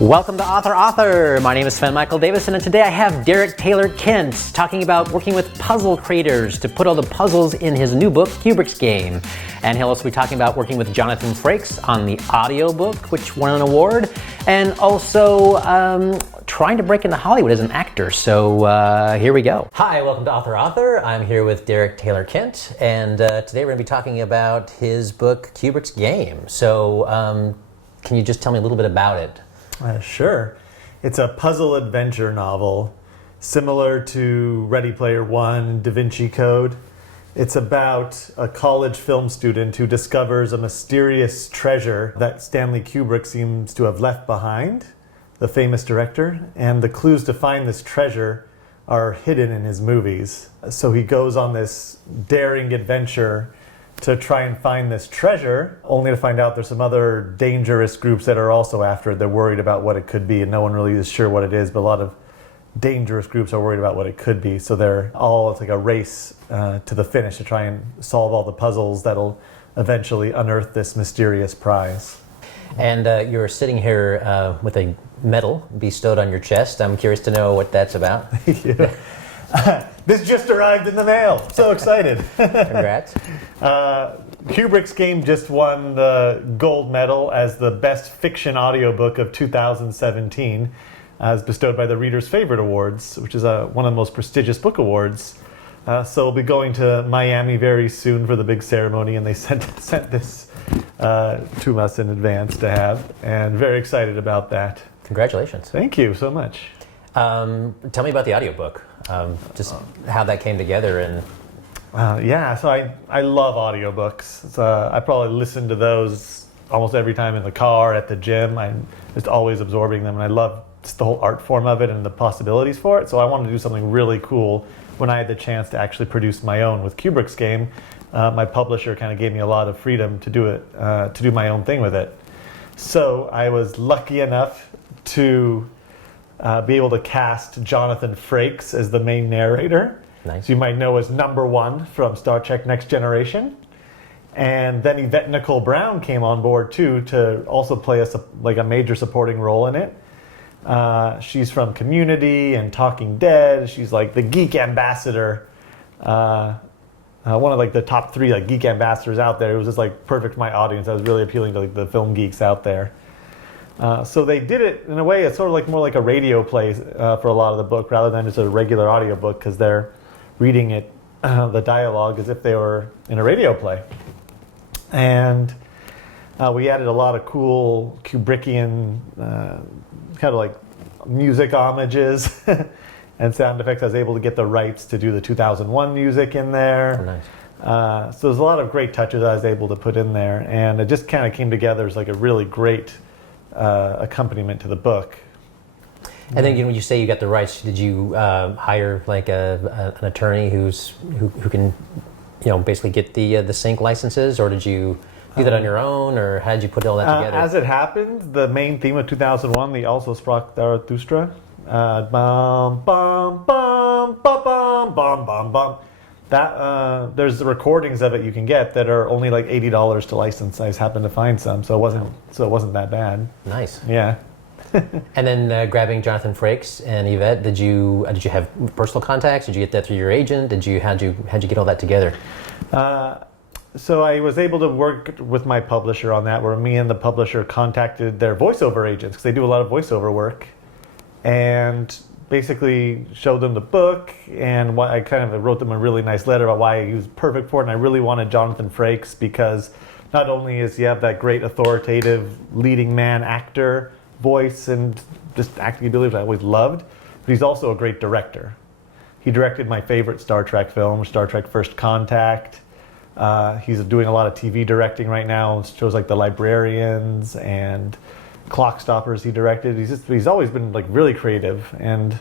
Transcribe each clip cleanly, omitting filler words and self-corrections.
Welcome to Author. My name is Sven Davison, and today I have Derek Taylor Kent talking about working with puzzle creators to put all the puzzles in his new book, Kubricks Game. And he'll also be talking about working with Jonathan Frakes on the audiobook, which won an award, and also trying to break into Hollywood as an actor. So here we go. Hi, welcome to Author. I'm here with Derek Taylor Kent, and today we're going to be talking about his book, Kubricks Game. So can you just tell me a little bit about it? Sure. It's a puzzle adventure novel similar to Ready Player One, Da Vinci Code. It's about a college film student who discovers a mysterious treasure that Stanley Kubrick seems to have left behind, the famous director, and the clues to find this treasure are hidden in his movies. So he goes on this daring adventure to try and find this treasure, only to find out there's some other dangerous groups that are also after it. They're worried about what it could be, and no one really is sure what it is, but a lot of dangerous groups are worried about what it could be. So it's like a race to the finish to try and solve all the puzzles that'll eventually unearth this mysterious prize. And you're sitting here with a medal bestowed on your chest. I'm curious to know what that's about. Yeah. This just arrived in the mail. So excited. Congrats. Kubrick's Game just won the gold medal as the best fiction audiobook of 2017, as bestowed by the Reader's Favorite Awards, which is one of the most prestigious book awards. So we'll be going to Miami very soon for the big ceremony, and they sent this to us in advance to have, and very excited about that. Congratulations. Thank you so much. Tell me about the audiobook. Just how that came together. And so I love audiobooks. I probably listen to those almost every time in the car, at the gym. I'm just always absorbing them, and I love just the whole art form of it and the possibilities for it. So I wanted to do something really cool when I had the chance to actually produce my own with Kubrick's Game. My publisher kind of gave me a lot of freedom to do it, to do my own thing with it. So I was lucky enough to be able to cast Jonathan Frakes as the main narrator. Nice. So you might know as Number One from Star Trek Next Generation. And then Yvette Nicole Brown came on board too to also play a major supporting role in it. She's from Community and Talking Dead. She's like the geek ambassador. One of the top three geek ambassadors out there. It was just perfect for my audience. I was really appealing to the film geeks out there. So they did it in a way. It's sort of more like a radio play for a lot of the book, rather than just a regular audiobook, because they're reading it, the dialogue, as if they were in a radio play. And we added a lot of cool Kubrickian kind of music homages and sound effects. I was able to get the rights to do the 2001 music in there. Oh, nice. So there's a lot of great touches I was able to put in there, and it just kind of came together as a really great accompaniment to the book. And then when you say you got the rights, did you hire an attorney who can basically get the sync licenses, or did you do that on your own, or how did you put all that together? As it happened, the main theme of 2001, the Also Sprach Zarathustra, bum bum bum bum bum bum bum bum. That there's the recordings of it you can get that are only $80 to license. I just happened to find some, so it wasn't that bad. Nice. Yeah. And then grabbing Jonathan Frakes and Yvette, did you have personal contacts? Did you get that through your agent? How'd you get all that together? So I was able to work with my publisher on that, where me and the publisher contacted their voiceover agents, because they do a lot of voiceover work, and basically showed them the book, and I kind of wrote them a really nice letter about why he was perfect for it. And I really wanted Jonathan Frakes because not only is he have that great authoritative leading man actor voice and just acting ability that I always loved, but he's also a great director. He directed my favorite Star Trek film, Star Trek First Contact. He's doing a lot of TV directing right now, shows like The Librarians and Clock Stoppers he directed. He's always been really creative, and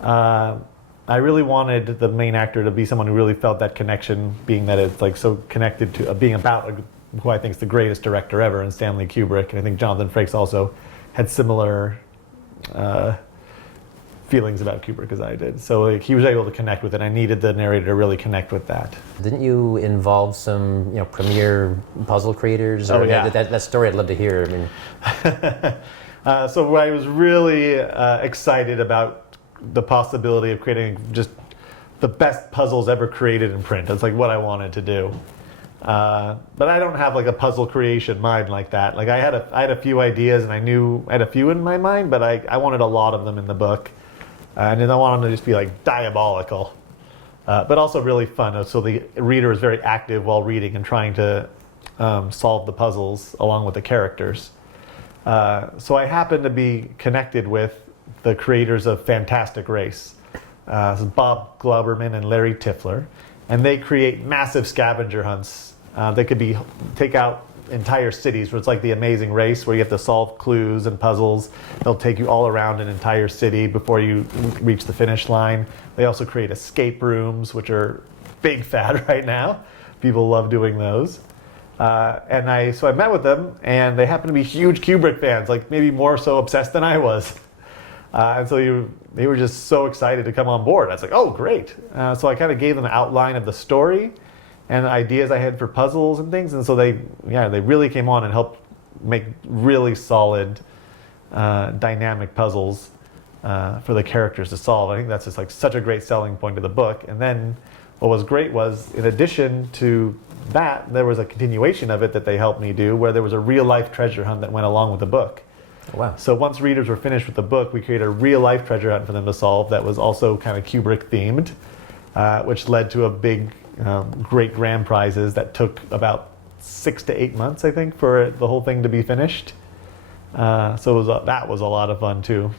I really wanted the main actor to be someone who really felt that connection, being that it's so connected to being about who I think is the greatest director ever in Stanley Kubrick. And I think Jonathan Frakes also had similar feelings about Kubrick as I did. So he was able to connect with it. I needed the narrator to really connect with that. Didn't you involve some premier puzzle creators? Oh, yeah. That story I'd love to hear. I mean, So I was really excited about the possibility of creating just the best puzzles ever created in print. That's like what I wanted to do. But I don't have like a puzzle creation mind like that. Like I had a few ideas, and I had a few in my mind, but I wanted a lot of them in the book. And then I wanted them to just be like diabolical, but also really fun. So the reader is very active while reading and trying to solve the puzzles along with the characters. So I happen to be connected with the creators of Fantastic Race. This is Bob Glauberman and Larry Tiffler, and they create massive scavenger hunts. They could take out entire cities, where it's like The Amazing Race, where you have to solve clues and puzzles. They'll take you all around an entire city before you reach the finish line. They also create escape rooms, which are big fad right now. People love doing those. So I met with them, and they happen to be huge Kubrick fans, like maybe more so obsessed than I was. And so they were just so excited to come on board. I was like, oh, great. So I kind of gave them an outline of the story and the ideas I had for puzzles and things. And so they really came on and helped make really solid, dynamic puzzles for the characters to solve. I think that's just like such a great selling point of the book. And then what was great was, in addition to that, there was a continuation of it that they helped me do, where there was a real-life treasure hunt that went along with the book. Oh, wow. So once readers were finished with the book, we created a real-life treasure hunt for them to solve that was also kind of Kubrick-themed, which led to a big, great grand prizes that took about 6 to 8 months, I think, for the whole thing to be finished. That was a lot of fun, too.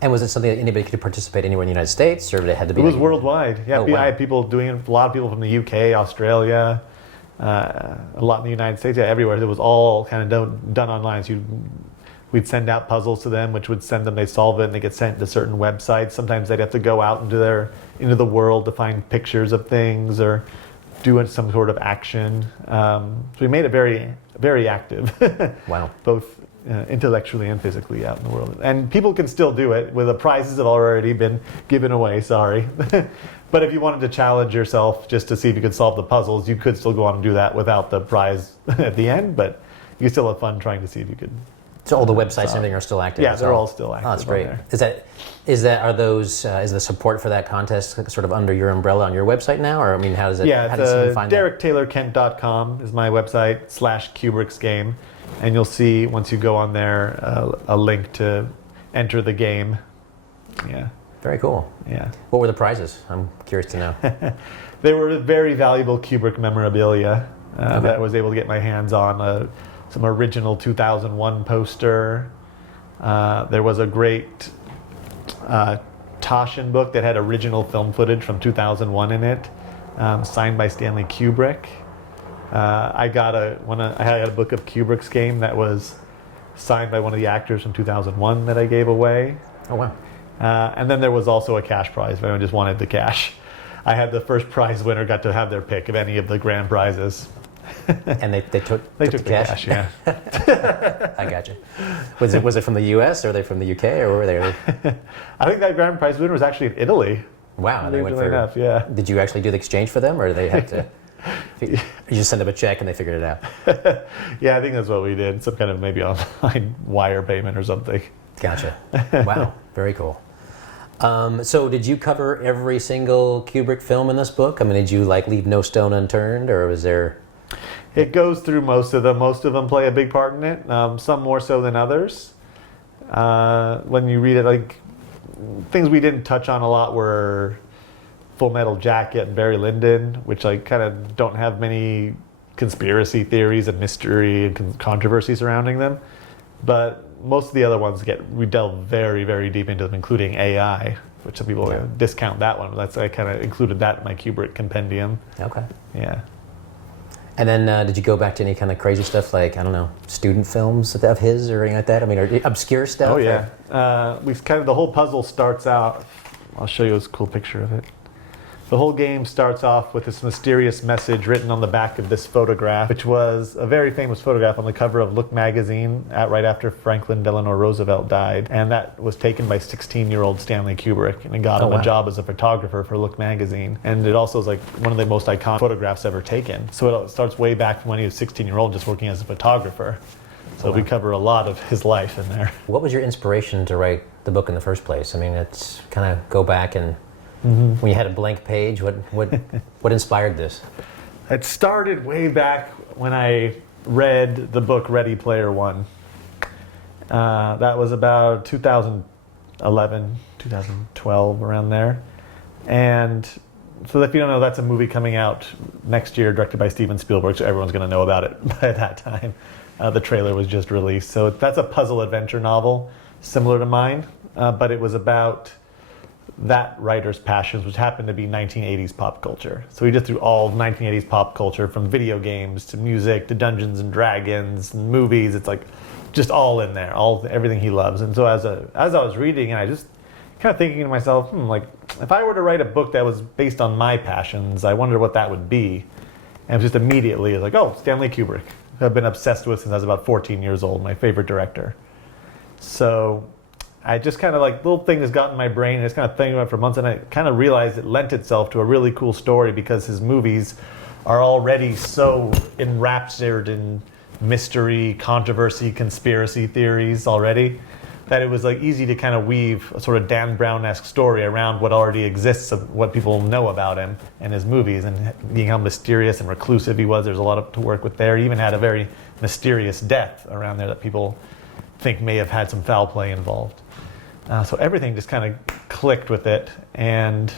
And was it something that anybody could participate anywhere in the United States, or did it had to be? It was worldwide. Yeah, oh, wow. I had people doing it. A lot of people from the UK, Australia, a lot in the United States. Yeah, everywhere. It was all kind of done online. So we'd send out puzzles to them, which would send them. They solve it, and they get sent to certain websites. Sometimes they'd have to go out into the world to find pictures of things or do some sort of action. So we made it very, very active. Wow. Both intellectually and physically out in the world. And people can still do it, where the prizes have already been given away, sorry. But if you wanted to challenge yourself just to see if you could solve the puzzles, you could still go on and do that without the prize at the end, but you still have fun trying to see if you could. So all the websites and everything are still active? Yeah, they're all still active. Oh, that's great. There. Is the support for that contest sort of under your umbrella on your website now? Or, I mean, how does it, yeah, how does someone find DerekTaylorKent.com is my website, /Kubricks Game. And you'll see, once you go on there, a link to enter the game. Yeah. Very cool. Yeah. What were the prizes? I'm curious to know. They were very valuable Kubrick memorabilia that I was able to get my hands on. Some original 2001 poster. There was a great Taschen book that had original film footage from 2001 in it, signed by Stanley Kubrick. I had a book of Kubrick's Game that was signed by one of the actors from 2001 that I gave away. Oh, wow. And then there was also a cash prize if anyone just wanted the cash. I had the first prize winner got to have their pick of any of the grand prizes. And they took the cash? Yeah. I gotcha. Was it from the U.S. or were they from the U.K. or where were they? I think that grand prize winner was actually in Italy. Wow. They went enough, yeah. Did you actually do the exchange for them, or did they have to? You just send them a check and they figured it out? Yeah, I think that's what we did. Some kind of maybe online wire payment or something. Gotcha. Wow. Very cool. So did you cover every single Kubrick film in this book? I mean, did you leave no stone unturned, or was there... It goes through most of them. Most of them play a big part in it. Some more so than others. When you read it, things we didn't touch on a lot were Full Metal Jacket and Barry Lyndon, which kind of don't have many conspiracy theories and mystery and controversy surrounding them. But most of the other ones we delve very, very deep into them, including AI, which some people discount that one. But I kind of included that in my Kubrick compendium. Okay. Yeah. And then did you go back to any kind of crazy stuff, I don't know, student films of his or anything like that? I mean, or obscure stuff? Oh, yeah. The whole puzzle starts out, I'll show you this cool picture of it. The whole game starts off with this mysterious message written on the back of this photograph, which was a very famous photograph on the cover of Look magazine right after Franklin Delano Roosevelt died. And that was taken by 16-year-old Stanley Kubrick, and it got him a job as a photographer for Look magazine. And it also is one of the most iconic photographs ever taken. So it starts way back from when he was 16-year-old just working as a photographer. So we cover a lot of his life in there. What was your inspiration to write the book in the first place? I mean, it's kind of go back and when you had a blank page, what inspired this? It started way back when I read the book Ready Player One. That was about 2011, 2012, around there. And so if you don't know, that's a movie coming out next year, directed by Steven Spielberg, so everyone's going to know about it by that time. The trailer was just released. So that's a puzzle adventure novel, similar to mine, but it was about that writer's passions, which happened to be 1980s pop culture. So he just threw all of 1980s pop culture, from video games to music to Dungeons and Dragons and movies. It's like just all in there, everything he loves. And so as I was reading, and I just kind of thinking to myself, like, if I were to write a book that was based on my passions, I wonder what that would be. And it was just immediately like, oh, Stanley Kubrick, who I've been obsessed with since I was about 14 years old, my favorite director. So I just kind of like, little thing has got in my brain, and I just kind of thinking about it for months, and I kind of realized it lent itself to a really cool story because his movies are already so enraptured in mystery, controversy, conspiracy theories already, that it was like easy to kind of weave a sort of Dan Brown-esque story around what already exists of what people know about him and his movies, and being how mysterious and reclusive he was. There's a lot to work with there. He even had a very mysterious death around there that people think may have had some foul play involved. So everything just kind of clicked with it, and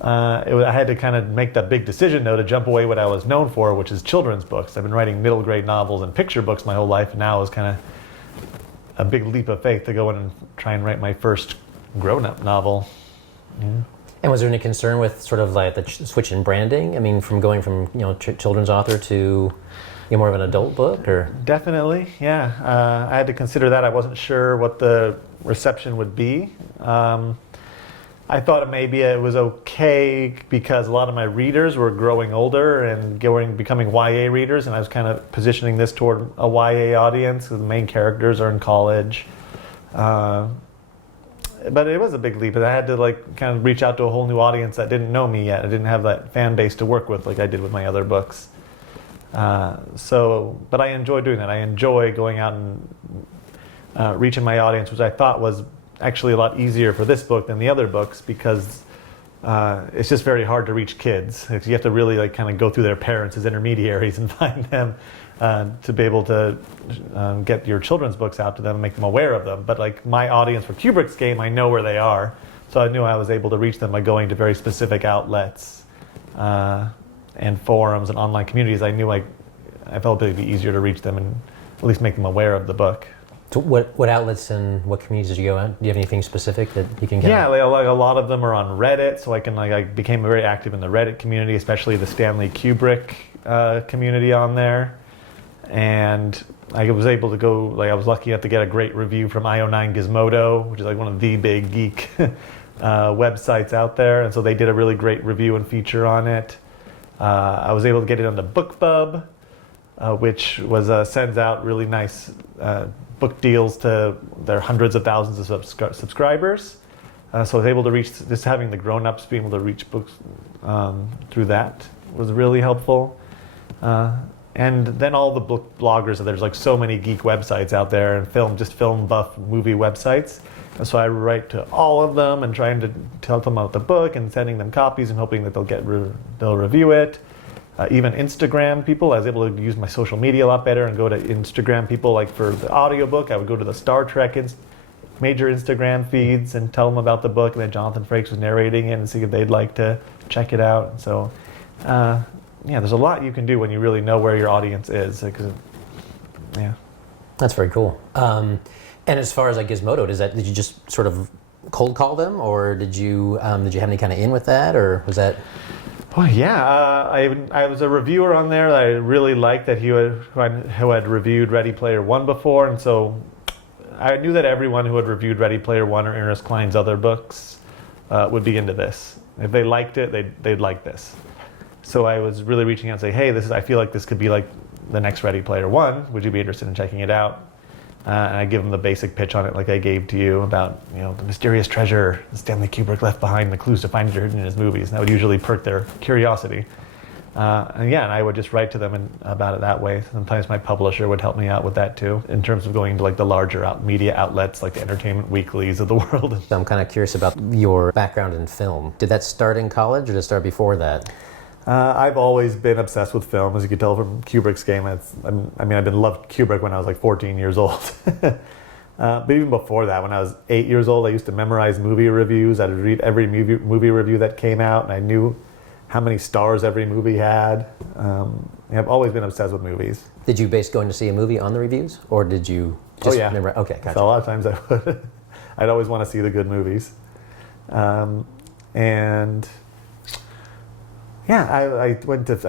I had to kind of make that big decision, though, to jump away what I was known for, which is children's books. I've been writing middle grade novels and picture books my whole life, and now is kind of a big leap of faith to go in and try and write my first grown-up novel. Yeah. And was there any concern with sort of like the switch in branding? I mean, from going from children's author to more of an adult book, or? Definitely, yeah. I had to consider that. I wasn't sure what the reception would be. I thought maybe it was okay because a lot of my readers were growing older and becoming YA readers, and I was kind of positioning this toward a YA audience. The main characters are in college. But it was a big leap, and I had to kind of reach out to a whole new audience that didn't know me yet. I didn't have that fan base to work with like I did with my other books. But I enjoy doing that. I enjoy going out and reaching my audience, which I thought was actually a lot easier for this book than the other books, because it's just very hard to reach kids. You have to really kind of go through their parents as intermediaries and find them to be able to get your children's books out to them and make them aware of them. But my audience for Kubrick's Game, I know where they are, so I knew I was able to reach them by going to very specific outlets and forums and online communities. I knew I felt it would be easier to reach them and at least make them aware of the book. So what outlets and what communities did you go on? Do you have anything specific that you can get? Yeah, a lot of them are on Reddit, so I became very active in the Reddit community, especially the Stanley Kubrick community on there. And I was able to go, I was lucky enough to get a great review from IO9 Gizmodo, which is one of the big geek websites out there. And so they did a really great review and feature on it. I was able to get it on the BookBub, which sends out really nice book deals to their hundreds of thousands of subscribers. So I was able to reach, just having the grown-ups be able to reach books through that was really helpful. And then all the book bloggers, there's so many geek websites out there, and film buff movie websites. And so I write to all of them and trying to tell them about the book and sending them copies and hoping that they'll review it. Even Instagram people, I was able to use my social media a lot better and go to Instagram people. For the audiobook, I would go to the Star Trek major Instagram feeds and tell them about the book, and then Jonathan Frakes was narrating it and see if they'd like to check it out. So, there's a lot you can do when you really know where your audience is. Yeah. That's very cool. And as far as Gizmodo, did you just sort of cold call them, or did you have any kind of in with that, or was that? Well, yeah, I was a reviewer on there that I really liked, that who had reviewed Ready Player One before, and so I knew that everyone who had reviewed Ready Player One or Ernest Cline's other books would be into this. If they liked it, they'd like this. So I was really reaching out and saying, hey, I feel like this could be the next Ready Player One. Would you be interested in checking it out? And I give them the basic pitch on it, like I gave to you about, the mysterious treasure Stanley Kubrick left behind, the clues to find it hidden in his movies. And that would usually perk their curiosity. And I would just write to them about it that way. Sometimes my publisher would help me out with that too, in terms of going to like the larger media outlets, like the entertainment weeklies of the world. So I'm kind of curious about your background in film. Did that start in college or did it start before that? I've always been obsessed with film, as you can tell from Kubrick's Game. I've been loved Kubrick when I was like 14 years old. But even before that, when I was 8 years old, I used to memorize movie reviews. I'd read every movie review that came out, and I knew how many stars every movie had. I've always been obsessed with movies. Did you base going to see a movie on the reviews, or did you just remember? Okay, gotcha. So a lot of times I would. I'd always want to see the good movies. I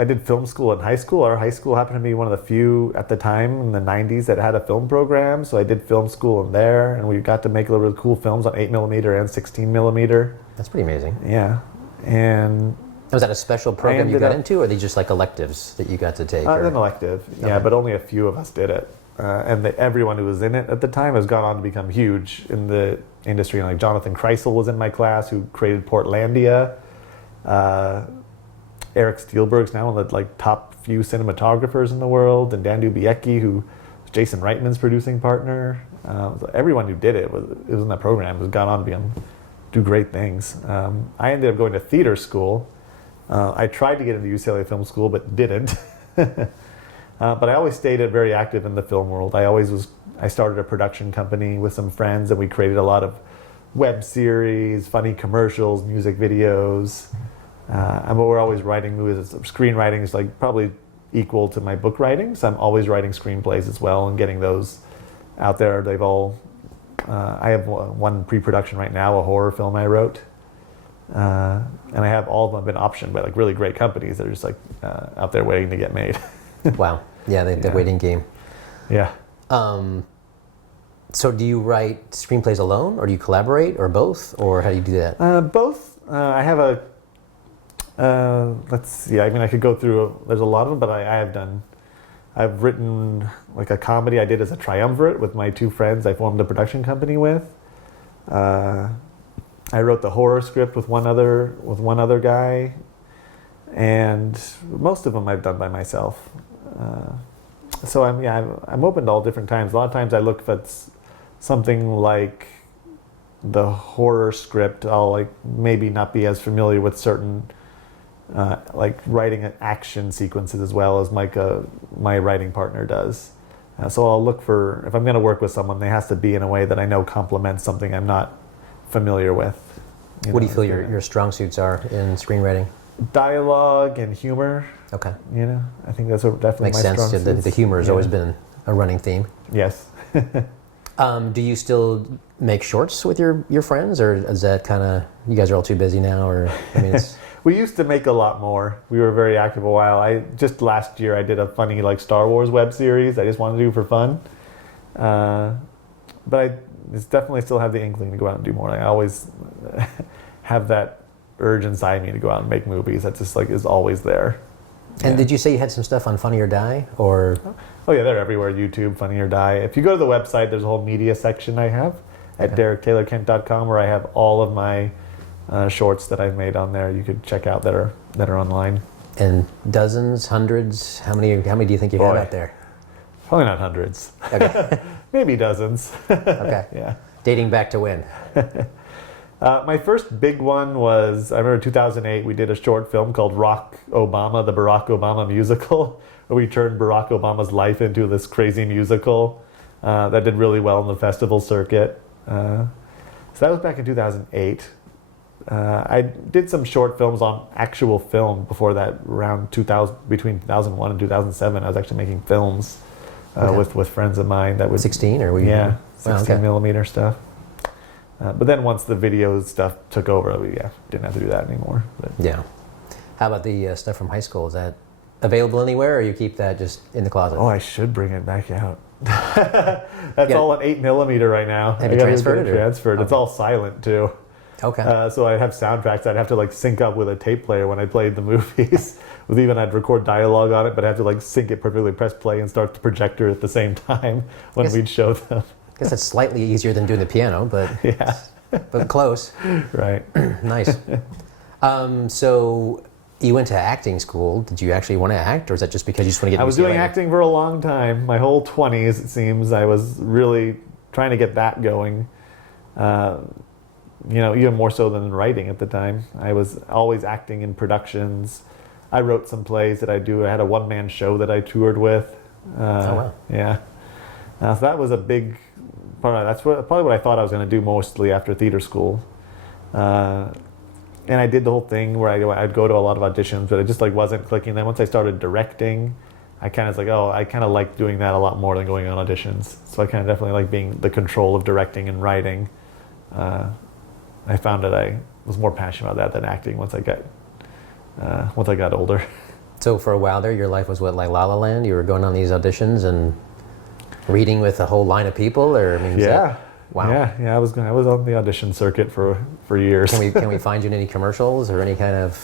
did film school in high school. Our high school happened to be one of the few at the time in the 90s that had a film program. So I did film school in there, and we got to make really cool films on 8mm and 16mm. That's pretty amazing. Yeah. And was that a special program you got into, or are they just like electives that you got to take? An elective, yeah, but only a few of us did it. And everyone who was in it at the time has gone on to become huge in the industry. Like Jonathan Kreisel was in my class, who created Portlandia. Eric Steelberg's now one of the top few cinematographers in the world, and Dan Dubiecki, who was Jason Reitman's producing partner. So everyone who did it was in that program has gone on to do great things. I ended up going to theater school. I tried to get into UCLA Film School, but didn't. But I always stayed very active in the film world. I started a production company with some friends, and we created a lot of web series, funny commercials, music videos. And we're always writing movies. Screenwriting is probably equal to my book writing, so I'm always writing screenplays as well and getting those out there. I have one pre-production right now, a horror film I wrote. And I have all of them been optioned by really great companies that are just out there waiting to get made. Wow. Yeah, the waiting game. Yeah. So do you write screenplays alone, or do you collaborate, or both, or how do you do that? Both. I have let's see, I could go through, there's a lot of them, but I've written a comedy I did as a triumvirate with my two friends I formed a production company with. I wrote the horror script with one other guy, and most of them I've done by myself. So I'm open to all different times. A lot of times I look if it's something like the horror script, I'll maybe not be as familiar with certain writing action sequences as well as my writing partner does. So I'll look for, if I'm going to work with someone, they has to be in a way that I know complements something I'm not familiar with. What do you feel your strong suits are in screenwriting? Dialogue and humor. Okay. I think that's definitely makes my sense. strong suits. The humor has always been a running theme. Yes. Do you still make shorts with your friends, or is that kind of, you guys are all too busy now, or it's... We used to make a lot more. We were very active a while. Just last year I did a funny Star Wars web series I just wanted to do for fun. But I definitely still have the inkling to go out and do more. I always have that urge inside me to go out and make movies. That just is always there. And did you say you had some stuff on Funny or Die, or? Oh yeah, they're everywhere. YouTube, Funny or Die. If you go to the website, there's a whole media section I have at DerekTaylorKent.com, where I have all of my shorts that I've made on there. You could check out that are online. And dozens, hundreds. How many do you think you have out there? Probably not hundreds. Okay. Maybe dozens. Okay. Yeah. Dating back to when? My first big one was, I remember 2008, we did a short film called Rock Obama, the Barack Obama musical, where we turned Barack Obama's life into this crazy musical that did really well in the festival circuit. So that was back in 2008. I did some short films on actual film before that, around 2000, between 2001 and 2007. I was actually making films with friends of mine that would 16 or were you? Yeah, 16mm stuff. But then once the video stuff took over, we didn't have to do that anymore. But. Yeah. How about the stuff from high school? Is that available anywhere, or you keep that just in the closet? Oh, I should bring it back out. That's all on 8mm right now. Have you transferred it? Transferred. Okay. It's all silent too. Okay. So I have soundtracks I'd have to sync up with a tape player when I played the movies. I'd record dialogue on it, but I have to sync it perfectly, press play, and start the projector at the same time when we'd show them. I guess that's slightly easier than doing the piano, but but close. Right. Nice. So You went to acting school. Did you actually want to act, or is that just because you just want to get? I was doing acting for a long time. My whole 20s, it seems. I was really trying to get that going. Even more so than writing at the time. I was always acting in productions. I wrote some plays that I do. I had a one-man show that I toured with. Oh, wow. Yeah. So that was a big part of it. That's probably what I thought I was going to do mostly after theater school. And I did the whole thing where I'd go to a lot of auditions, but it just like wasn't clicking. Then once I started directing, I kind of was like, I kind of like doing that a lot more than going on auditions. So I kind of definitely like being the control of directing and writing. I found that I was more passionate about that than acting once I got older. So for a while there, your life was what, like La La Land? You were going on these auditions and reading with a whole line of people, or wow. Yeah. I was on the audition circuit for years. Can we find you in any commercials or any kind of?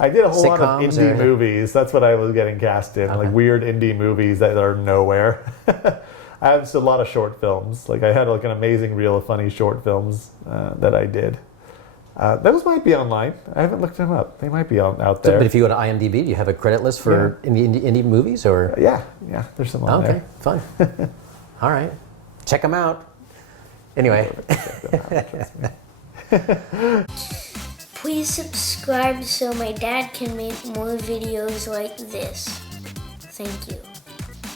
I did a whole lot of sitcoms indie movies. That's what I was getting cast in, like weird indie movies that are nowhere. I have just a lot of short films. Like I had like an amazing reel of funny short films that I did. Those might be online. I haven't looked them up. They might be out there. But if you go to IMDb, do you have a credit list for indie movies, or? Yeah, there's some on there. Okay, fun. All right, check them out. Anyway. Please subscribe so my dad can make more videos like this. Thank you.